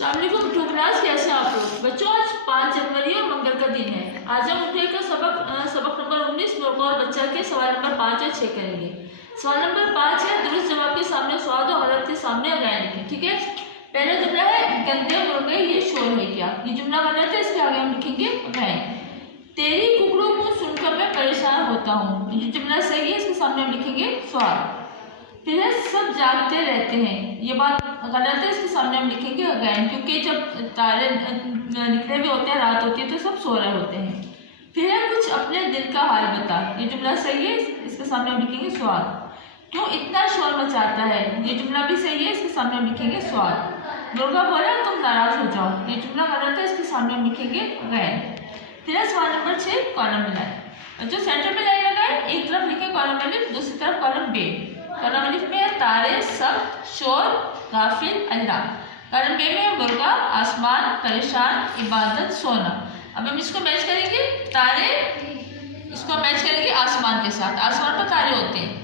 السلام علیکم to class, کیسے آپ لوگ بچوں؟ آج 5 جنوری اور منگل کا دن ہے۔ آج ہم اٹھے کا سبق نمبر 19 مرغا اور بچہ کے سوال نمبر 5 اور 6 کریں گے۔ سوال نمبر 5 ہے درست جواب کے سامنے سوال اور غلط کے سامنے لائن لکھیں، ٹھیک ہے؟ پہلا جملہ ہے گندے مرغے یہ شور ہے کیا؟ یہ جملہ غلط ہے، اس کے آگے ہم لکھیں گے غین۔ تیری ککڑو کو سن کر میں پریشان ہوتا ہوں، یہ جملہ صحیح ہے، اس کے سامنے ہم لکھیں گے سوال۔ پھر ہے سب جاگتے رہتے ہیں، یہ بات غلط ہے، اس کے سامنے ہم لکھیں گے غین، کیونکہ جب تارے نکلے ہوئے ہوتے ہیں، رات ہوتی ہے تو سب سو رہے ہوتے ہیں۔ پھر ہے کچھ اپنے دل کا حال بتا، یہ جملہ صحیح ہے، اس کے سامنے ہم لکھیں گے سوال۔ کیوں اتنا شور مچاتا ہے، یہ جملہ بھی صحیح ہے، اس کے سامنے ہم لکھیں گے سوال۔ مرغا بولا تم ناراض ہو جاؤ، یہ جملہ غلط ہے، اس کے سامنے ہم لکھیں گے غین۔ پھر ہے سوال نمبر 6 کالم میں لائن، جو سینٹر میں لائن لگائے ایک طرف لکھیں کالم الف، دوسری طرف کالم بے۔ کالم الف میں ہے تارے، سب، شور، غافل، اللہ۔ کالم بے میں ہے مرغا، آسمان، پریشان، عبادت، سونا۔ اب ہم اس کو میچ کریں گے، تارے اس کو میچ کریں گے آسمان کے ساتھ، آسمان پر تارے ہوتے ہیں۔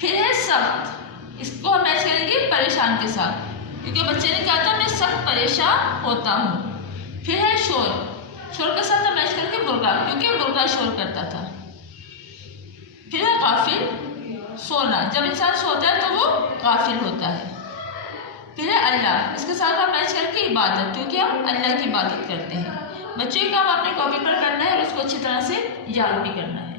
پھر ہے سخت، اس کو ہم میچ کریں گے پریشان کے ساتھ، کیونکہ بچے نے کہا تھا میں سخت پریشان ہوتا ہوں۔ پھر ہے شور، شور کے ساتھ ہم میچ کریں گے مرغا، کیونکہ مرغا شور کرتا تھا۔ پھر ہے غافل، سونا، جب انسان سوتا ہے تو وہ غافل ہوتا ہے۔ پھر ہے اللہ، اس کے ساتھ ہم میچ کریں گے عبادت، کیونکہ ہم اللہ کی عبادت کرتے ہیں۔ بچوں کا کام اپنی کاپی پر کرنا ہے اور اس کو اچھی طرح سے یاد بھی کرنا ہے۔